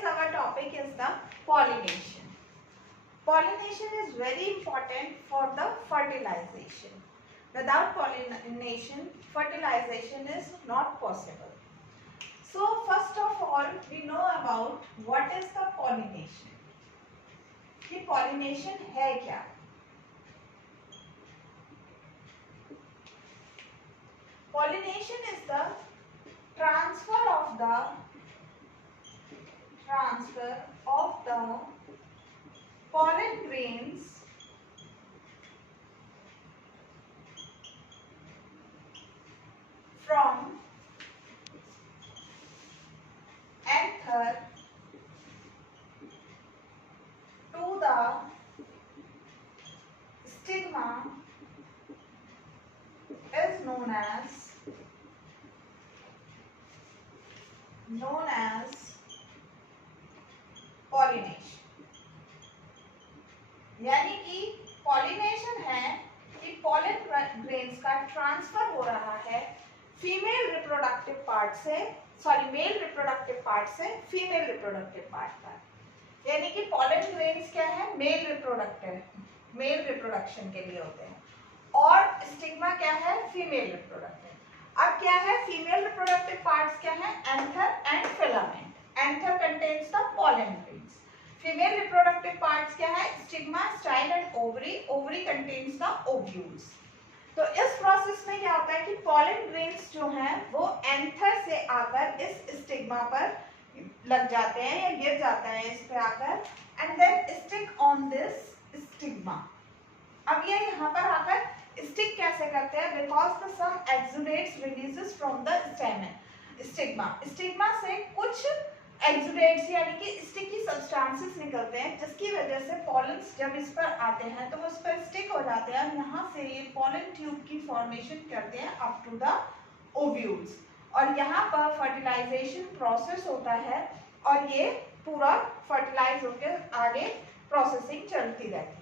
today's our topic is the pollination. Pollination is very important for the fertilization. Without pollination, fertilization is not possible. So first of all, we know about what is the pollination. कि pollination है क्या? Pollination is the transfer of the pollen grains from anther to the stigma is known as pollination. यानी कि pollination है कि pollen grains का transfer हो रहा है फीमेल रिप्रोडक्टिव पार्ट से मेल रिप्रोडक्टिव पार्ट से फीमेल रिप्रोडक्टिव पार्ट पर। यानी कि pollen grains क्या है, मेल रिप्रोडक्शन के लिए होते हैं और स्टिग्मा क्या है, फीमेल रिप्रोडक्टिव। अब क्या है, फीमेल रिप्रोडक्टिव पार्ट्स क्या है, anther and filament. Anther contains the pollen grains। Female reproductive parts क्या है, stigma, style and ovary. Ovary contains the ovules. तो इस प्रोसेस में क्या होता है कि pollen grains जो हैं वो एंथर से आकर इस स्टिग्मा पर लग जाते हैं या गिर जाता है इस पे आकर, and then stick on this stigma. अब ये यहाँ पर आकर स्टिक कैसे करते हैं, because the some exudates releases from the stigma. Stigma से कुछ एक्सुडेट्स यानी कि स्टिकी सब्सटेंसेस निकलते हैं जिसकी वजह से पॉलन्स जब इस पर आते हैं तो वो इस पर स्टिक हो जाते हैं और यहाँ से ये पॉलन ट्यूब की फॉर्मेशन करते हैं अप टू द ओव्यूल्स। और यहाँ पर फर्टिलाइजेशन प्रोसेस होता है और ये पूरा फर्टिलाइज होकर आगे प्रोसेसिंग चलती रहती है।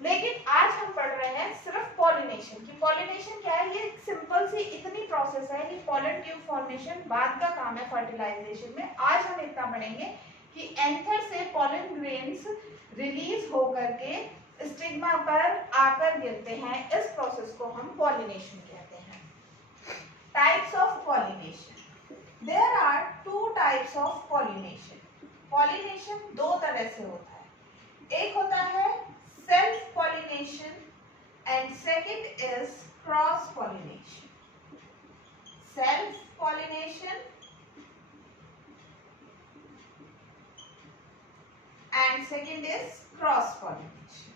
लेकिन आज हम पढ़ रहे हैं सिर्फ पॉलिनेशन की। पॉलिनेशन क्या है, ये सिंपल सी इतनी प्रोसेस है कि पॉलन ट्यूब फॉर्मेशन बाद का काम है फर्टिलाइजेशन में। आज हम इतना पढ़ेंगे कि एंथर से पॉलन ग्रेन्स रिलीज होकर के स्टिग्मा पर आकर गिरते हैं। इस प्रोसेस को हम पॉलिनेशन कहते हैं। Types of pollination, there are two types of pollination. Pollination दो तरह से होता है, एक होता है self pollination and second is cross pollination. Self pollination and second is cross pollination.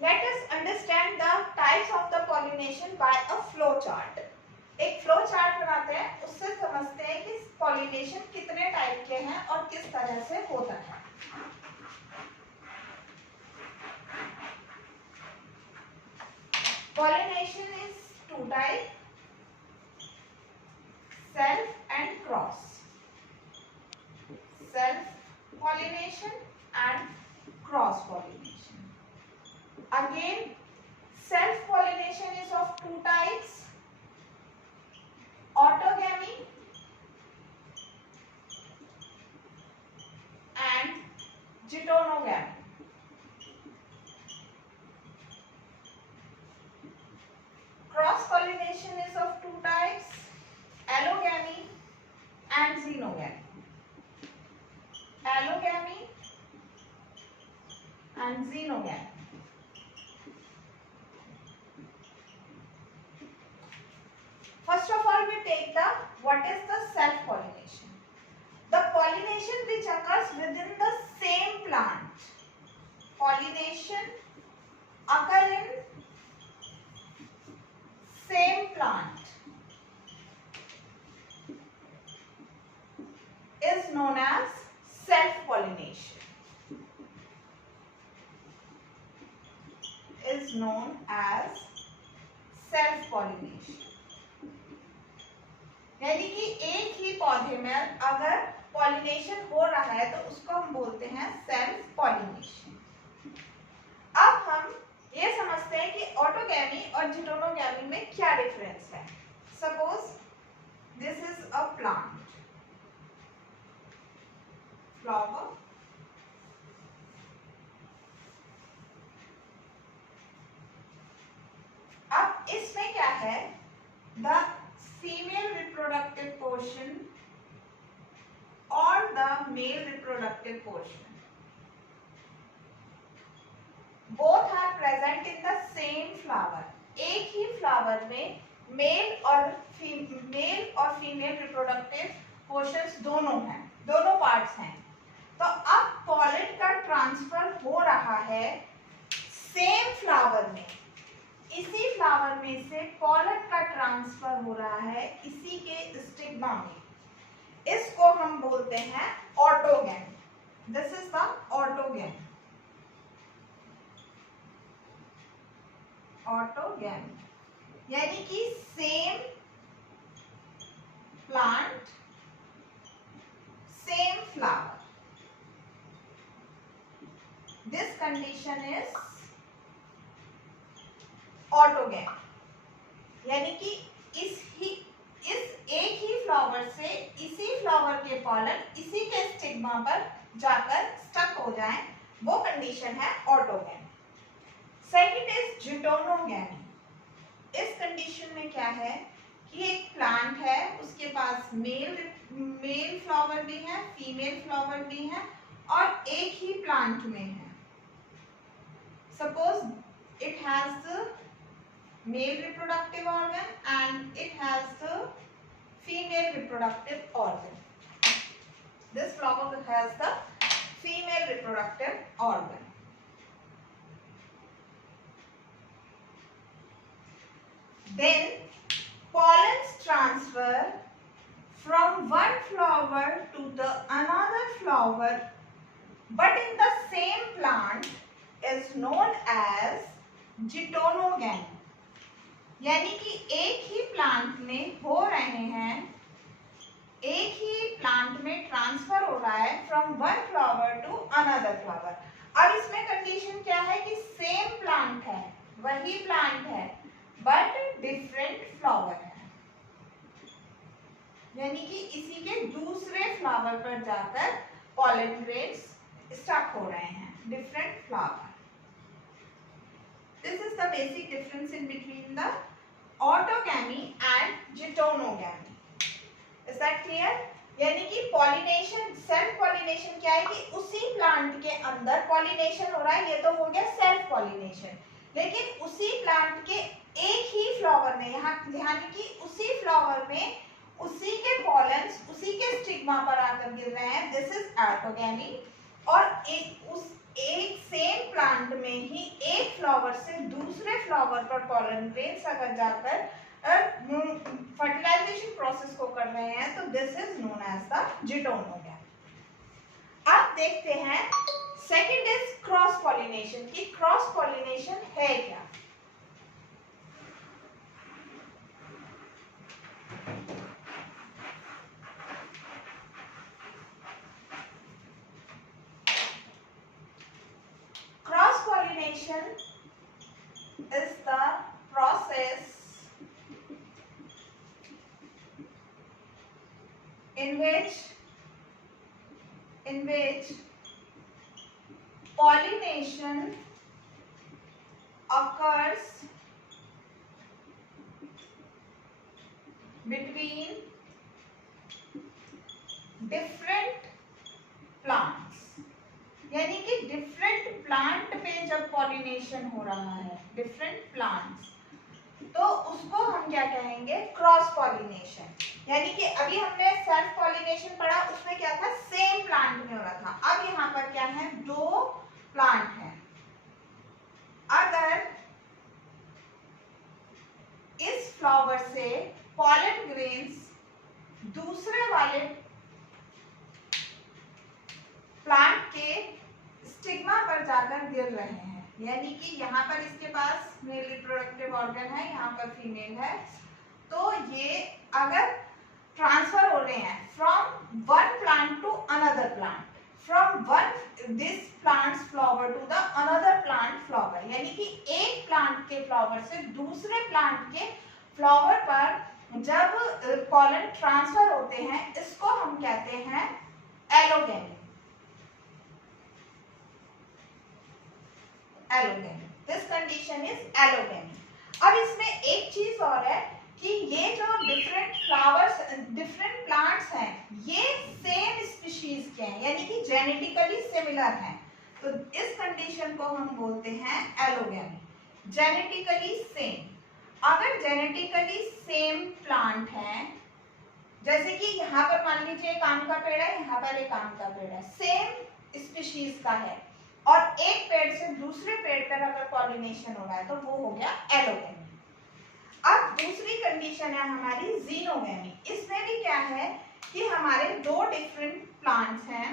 Let us understand the types of the pollination by a flow chart. एक flow chart बनाते हैं, उससे समझते हैं कि पॉलिनेशन कितने टाइप के हैं और किस तरह से होता है। Pollination is two type, self and cross. Self pollination and cross pollination. Again self pollination is of two types, autogamy and geitonogamy. Cross pollination is of two types, allogamy and xenogamy. Allogamy and xenogamy. First of all, we take the what is the self pollination. The pollination which occurs within the same plant. Pollination occur in same plant is known as self pollination. Is known as self pollination. यानी कि एक ही पौधे में अगर pollination हो रहा है तो उसको हम बोलते हैं सेल्फ पॉलिनेशन। अब हम ये समझते हैं कि ऑटो ऑटोगैमी और जिटोनोगैमी में क्या डिफरेंस है? Suppose this is a plant, flower, अब इसमें क्या है, द फीमेल रिप्रोडक्टिव पोर्शन और the male reproductive portion both are present in the same flower. एक ही फ्लावर में मेल और फीमेल रिप्रोडक्टिव पोर्शंस दोनों हैं, दोनों पार्ट्स हैं। तो अब पॉलन का ट्रांसफर हो रहा है सेम फ्लावर में, इसी फ्लावर में से पॉलन का ट्रांसफर हो रहा है इसी के स्टिग्मा में। इसको हम बोलते हैं autogamy. This is the autogamy, autogamy यानी कि same plant, same flower. This condition is autogamy, यानी कि इस एक ही फ्लावर से इसी फ्लावर के पॉलन इसी के स्टिग्मा पर जाकर स्टक हो जाएं, वो कंडीशन है ऑटोगैमी। Second is जिटोनोगैमी। इस कंडीशन में क्या है कि एक प्लांट है, उसके पास मेल फ्लावर भी है, फीमेल फ्लावर भी है और एक ही प्लांट में है। Suppose it has the male reproductive organ and it has the female reproductive organ. This flower has the female reproductive organ. Then pollens transfer from one flower to the another flower, but in the same plant is known as जिटोनोगैमी। यानी कि एक ही plant में हो रहे हैं, एक ही plant में transfer हो रहा है from one flower to another flower. अब इसमें कंडीशन क्या है कि सेम प्लांट है, वही प्लांट है बट डिफरेंट फ्लावर है, यानी कि इसी के दूसरे फ्लावर पर जाकर पॉलन ग्रेन्स स्टक हो रहे हैं, different flower. This is the basic difference in between the autogamy and geitonogamy. Is that clear? यानी कि पॉलिनेशन, सेल्फ पॉलिनेशन क्या है कि उसी प्लांट के अंदर पॉलिनेशन हो रहा है, ये तो हो गया सेल्फ पॉलिनेशन, लेकिन उसी प्लांट के एक ही फ्लावर में, यहाँ ध्यान कि उसी फ्लावर में उसी के पॉलेंस उसी के स्टिग्मा पर आकर गिर रहे हैं, दिस इज ऑटोगैमी। और एक सेम प्लांट में ही एक फ्लावर से दूसरे फ्लावर पर पॉलन ग्रेन्स अगर जाकर फर्टिलाइजेशन प्रोसेस को कर रहे हैं तो this is known as the geitonogamy. अब देखते हैं सेकंड इज क्रॉस पॉलिनेशन, कि क्रॉस पॉलिनेशन है क्या। Cross pollination is the process in which pollination occurs between different plants, यानी कि डिफरेंट प्लांट पे जब पॉलिनेशन हो रहा है, डिफरेंट प्लांट्स, तो उसको हम क्या कहेंगे, क्रॉस पॉलिनेशन। यानी कि अभी हमने सेल्फ पॉलिनेशन पढ़ा, उसमें क्या था, सेम प्लांट में हो रहा था। अब यहाँ पर क्या है, दो प्लांट हैं, अगर इस फ्लावर से पॉलन ग्रेन्स दूसरे वाले प्लांट के स्टिग्मा पर जाकर गिर रहे हैं, यानी कि यहाँ पर इसके पास मेल रिप्रोडक्टिव ऑर्गन है, यहाँ पर फीमेल है, तो ये अगर ट्रांसफर हो रहे हैं from one plant to another plant, from one this plant's flower to the another plant flower, यानी कि एक प्लांट के फ्लावर से दूसरे प्लांट के फ्लावर पर जब पॉलन ट्रांसफर होते हैं, इसको हम कहते हैं allogamy. Allogamy, this condition is allogamy. अब इसमें एक चीज और है कि ये जो डिफरेंट फ्लावर्स, डिफरेंट प्लांट्स हैं, ये सेम स्पीशीज के हैं, यानी कि जेनेटिकली सिमिलर हैं। तो इस कंडीशन को हम बोलते हैं एलोगेमी, जेनेटिकली सेम। अगर जेनेटिकली सेम प्लांट है, जैसे कि यहाँ पर मान लीजिए एक आम का पेड़ है, यहाँ पर एक आम का पेड़ है, सेम स्पीशीज का है, और एक पेड़ से दूसरे पेड़ पर अगर पॉलिनेशन हो रहा है तो वो हो गया एलोगेमी। अब दूसरी कंडीशन है हमारी जीनोगेमी। इसमें भी क्या है कि हमारे दो डिफरेंट प्लांट्स हैं,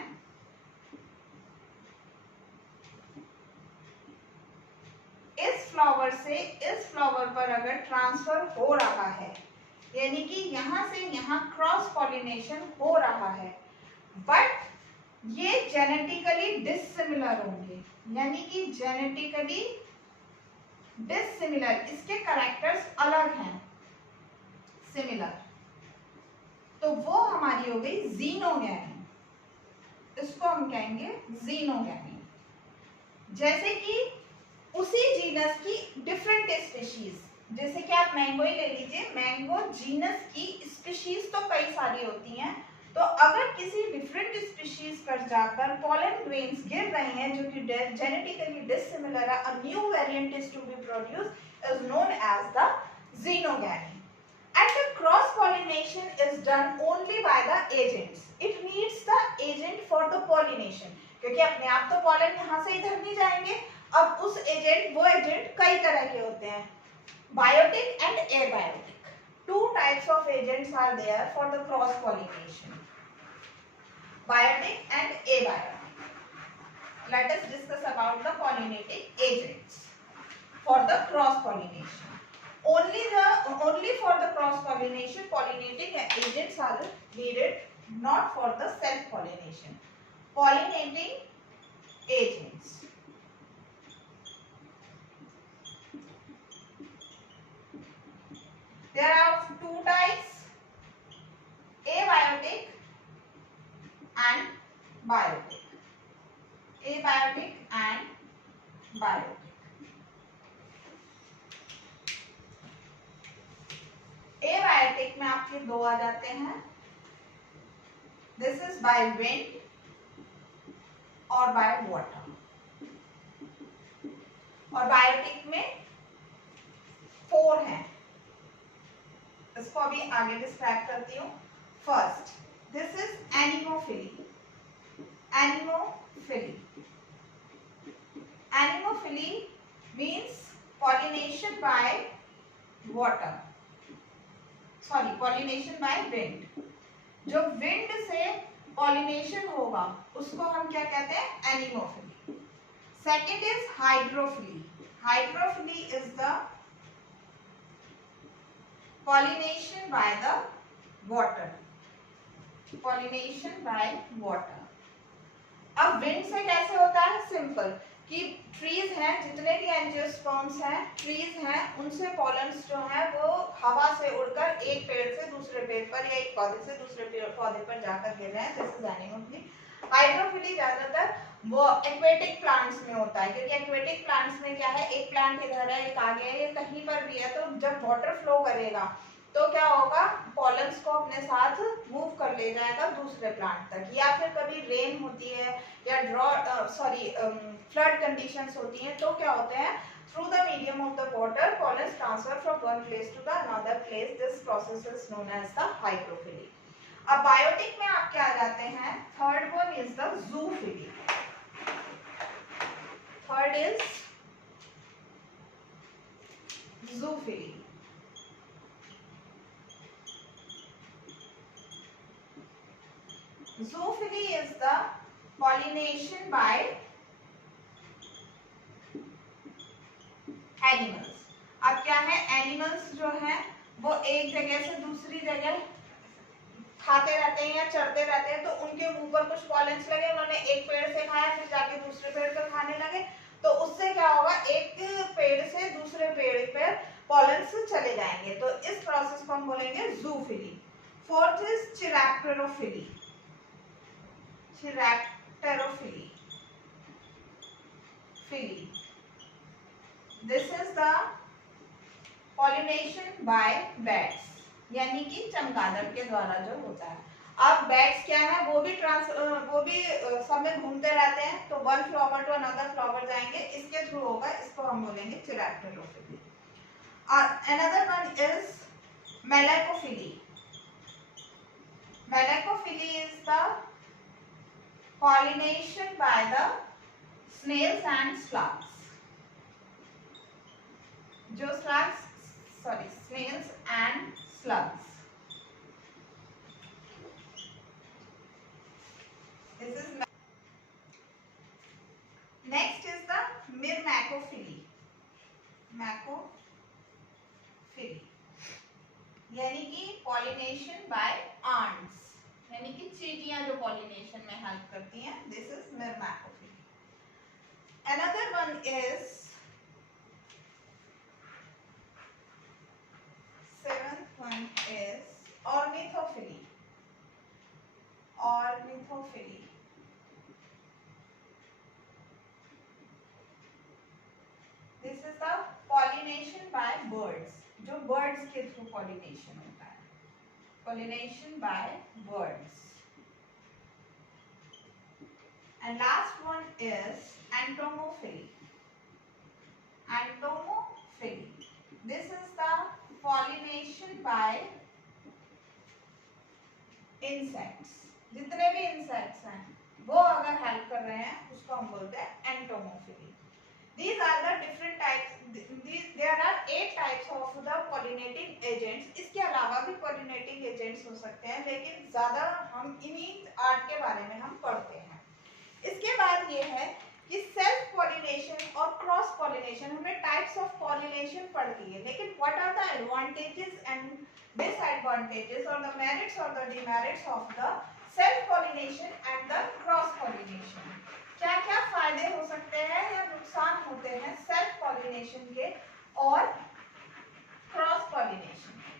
इस फ्लावर से इस फ्लावर पर अगर ट्रांसफर हो रहा है, यानी कि यहां से यहां क्रॉस पॉलिनेशन हो रहा है, बट ये जेनेटिकली डिसिमिलर होंगे, यानी कि जेनेटिकली डिसिमिलर, इसके कैरेक्टर्स अलग हैं, सिमिलर, तो वो हमारी हो गई जीनोगेमी। इसको हम कहेंगे जीनोगेमी। जैसे कि उसी जीनस की डिफरेंट स्पीशीज, जैसे कि आप मैंगो ही ले लीजिए, मैंगो जीनस की स्पीशीज तो कई सारी होती हैं, तो अगर किसी डिफरेंट स्पीशीज पर जाकर पॉलन ग्रेन्स गिर रहे हैं जो कि जेनेटिकली डिसिमिलर है, a new variant is to be produced is known as the xenogamy. And the cross pollination is done only by the agents. It needs the agent for the pollination. क्योंकि अपने आप तो pollen यहाँ से इधर नहीं जाएंगे, अब उस एजेंट, वो एजेंट कई तरह के होते हैं, biotic and abiotic. Two types of agents are there for the cross pollination, biotic and abiotic. Let us discuss about the pollinating agents for the cross pollination. Only for the cross pollination, pollinating agents are needed, not for the self pollination. Pollinating agents, there are two types, abiotic and biotic. Abiotic and biotic. Abiotic में आपके दो आ जाते हैं, this is by wind और by water, और biotic में 4 हैं, इसको अभी आगे डिस्क्राइब करती हूँ। First, this is anemophily. Anemophily, anemophily means pollination by water, sorry pollination by wind. जो विंड से पॉलिनेशन होगा उसको हम क्या कहते हैं, anemophily. Second is hydrophily. Hydrophily is the pollination by the water, pollination by water. अब विंड से कैसे होता है, सिंपल, कि ट्रीज हैं, जितने भी एंजियोस्पर्म्स हैं, ट्रीज हैं, उनसे पॉलन्स जो है वो हवा से उड़कर एक पेड़ से दूसरे पेड़ पर या एक पौधे से दूसरे पौधे पर जाकर गिर रहे हैं, दिस इज एनिमोफिली। हाइड्रोफिली ज्यादातर वो एक्वेटिक प्लांट्स में होता है, क्योंकि एक्वेटिक प्लांट्स में क्या है, एक प्लांट इधर है, एक आगे है, ये कहीं पर भी है, तो जब वाटर फ्लो करेगा तो क्या होगा, पॉलन्स को अपने साथ मूव कर ले जाएगा दूसरे प्लांट तक, या फिर कभी रेन होती है या फ्लड कंडीशंस होती हैं, तो क्या होते हैं, through the medium of the water pollens transfer from one place to the another place, this process is known as the hydrophily. अब बायोटिक में आप क्या आ जाते हैं, third one is the zoophily. Third is zoophily. Zoophily is the pollination by animals. अब क्या है, एनिमल्स जो है वो एक जगह से दूसरी जगह खाते रहते हैं या चढ़ते रहते हैं, तो उनके मुंह पर कुछ पॉलेंस लगे, उन्होंने एक पेड़ से खाया फिर जाके दूसरे पेड़ पर खाने लगे, तो उससे क्या होगा, एक पेड़ से दूसरे पेड़ पर पॉलेंस चले जाएंगे, तो इस प्रोसेस को हम बोलेंगे zoophily. Fourth is chiropterophily. Chiropterophily, phily, this is the pollination by bats, यानी कि चमगादड़ के द्वारा जो होता है। अब बैट्स क्या है, वो भी सब में घूमते रहते हैं, तो one flower to another flower जाएंगे, इसके थ्रू होगा, इसको हम बोलेंगे chiropterophily. Another one is malacophily. Malacophily is the pollination by the snails and slugs. जो snails and slugs. This is next is the myrmecophily. Mecophily, यानी कि pollination by ants, यानी कि चींटियां जो pollination में help करती हैं. This is myrmecophily. Another one is seventh one is ornithophily. Ornithophily. This is the pollination by birds, जो birds के through pollination होता है. Pollination by birds. And last one is entomophily. Entomophily. This is the pollination by insects. जितने भी insects हैं वो अगर help कर रहे हैं उसको हम बोलते हैं entomophily. These are the different types. There are 8 types of the pollinating agents. इसके अलावा भी pollinating agents हो सकते हैं, लेकिन ज्यादा हम इन्हीं 8 के बारे में हम पढ़ते हैं. इसके बाद ये है कि सेल्फ पॉलिनेशन और क्रॉस पॉलिनेशन, हमने टाइप्स ऑफ पॉलिनेशन पढ़ लिए, लेकिन what are the advantages and disadvantages और द मेरिट्स और the demerits of the self pollination and the cross pollination. क्या क्या फायदे हो सकते हैं या नुकसान होते हैं सेल्फ पॉलिनेशन के और क्रॉस पॉलिनेशन के.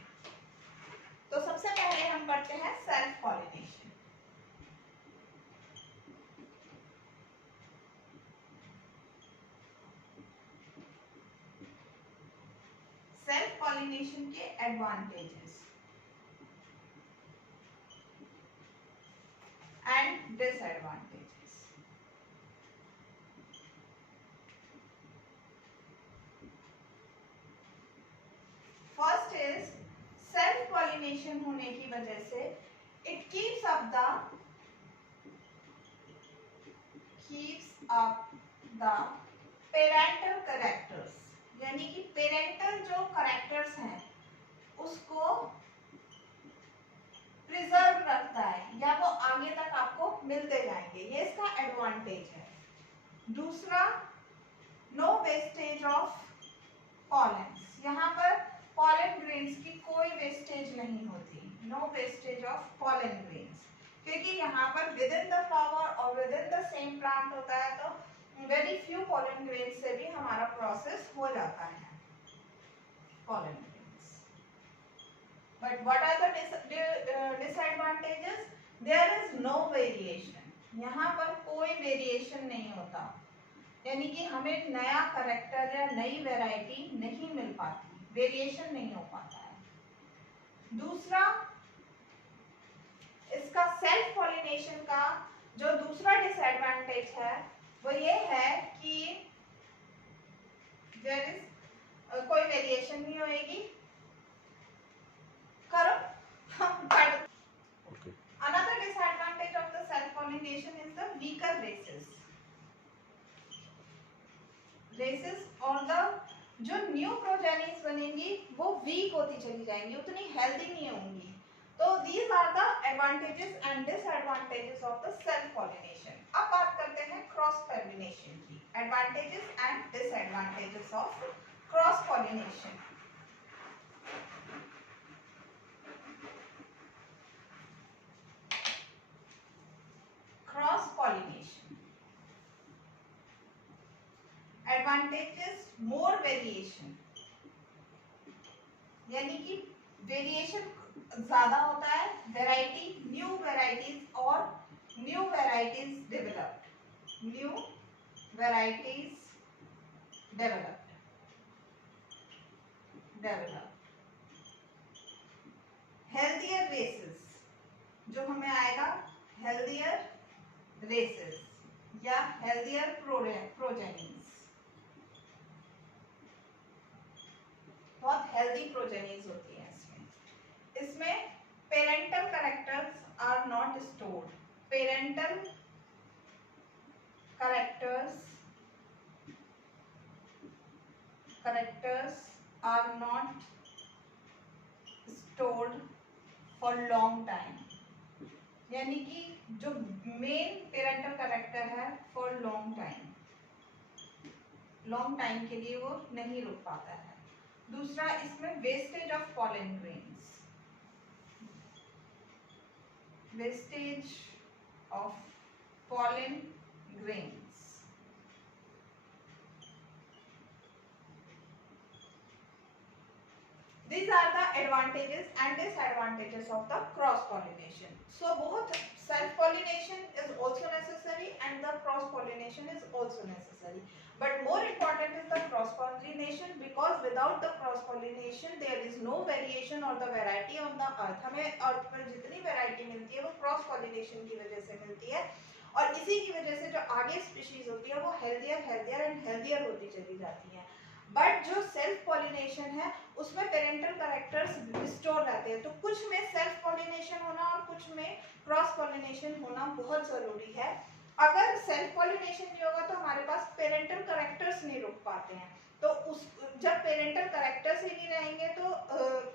तो सबसे पहले हम पढ़ते हैं सेल्फ पॉलिनेशन. सेल्फ पॉलिनेशन के advantages and disadvantages. First is self pollination होने की वजह से it keeps up the parental characters, यानी कि पेरेंटल जो कैरेक्टर्स हैं उसको प्रिजर्व रखता है, या वो आगे तक आपको मिलते जाएंगे, ये इसका एडवांटेज है. दूसरा, नो वेस्टेज ऑफ पॉलेंस, यहाँ पर पॉलन ग्रेन्स की कोई वेस्टेज नहीं होती. No wastage of pollen grains, क्योंकि यहाँ पर विद इन द फ्लावर और within the same plant होता है, तो वेरी फ्यू पॉलन ग्रेन्स से भी हमारा प्रोसेस हो जाता है pollen grains. But what are the disadvantages? There is no variation, यहाँ पर कोई वेरिएशन नहीं होता, यानी कि हमें नया कैरेक्टर या नई वैरायटी नहीं मिल पाती, वेरिएशन नहीं हो पाता है. दूसरा, इसका सेल्फ पॉलिनेशन का जो दूसरा डिसएडवांटेज है वो ये है कि देयर इज कोई वेरिएशन नहीं होएगी. करो हम पढ़. Another disadvantage of the self pollination is the weaker races. और द जो न्यू प्रोजेनिस बनेंगी वो वीक होती चली जाएंगी, उतनी हेल्दी नहीं होंगी. तो these are the advantages and disadvantages of the self pollination. अब बात करते हैं क्रॉस पॉलिनेशन की. Advantages and disadvantages of cross advantages more variation, यानी कि वेरिएशन ज्यादा होता है, वैरायटी, न्यू वेराइटीज और new varieties developed, new varieties developed, healthier races, जो हमें आएगा हेल्थियर रेसेस या हेल्थियर प्रोजेनीज, बहुत हेल्दी प्रोजेनीज होती है इसमें parental characters are not stored, parental characters are not stored for long time, यानी कि जो मेन पेरेंटल कैरेक्टर है फॉर लॉन्ग टाइम के लिए वो नहीं रुक पाता है। दूसरा, इसमें wastage of pollen grains, wastage of pollen grains, these are the advantages and disadvantages of the cross pollination. So both self pollination is also necessary and the cross pollination is also necessary, but more important is the cross pollination, because without the cross pollination there is no variation or the variety on the earth. हमें अर्थ पर जितनी variety मिलती है वो cross pollination की वजह से मिलती है, और इसी की वजह से जो आगे स्पीशीज होती है वो हेल्दियर एंड हेल्दियर होती चली जाती है। बट जो सेल्फ पॉलिनेशन है उसमें पेरेंटल कैरेक्टर्स रिस्टोर रहते हैं, तो कुछ में सेल्फ पॉलिनेशन होना और कुछ में क्रॉस पॉलिनेशन होना बहुत जरूरी है। अगर सेल्फ पॉलिनेशन नहीं होगा तो हमारे पास पेरेंटल कैरेक्टर्स नहीं रुक पाते हैं, तो उस जब पेरेंटल कैरेक्टर्स ही नहीं रहेंगे तो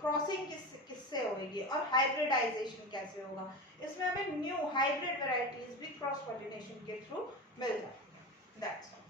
क्रॉसिंग किससे होगी और हाइब्रिडाइजेशन कैसे होगा। इसमें हमें न्यू हाइब्रिड वैरायटीज भी क्रॉस पॉलिनेशन के थ्रू मिल जाती है। That's all.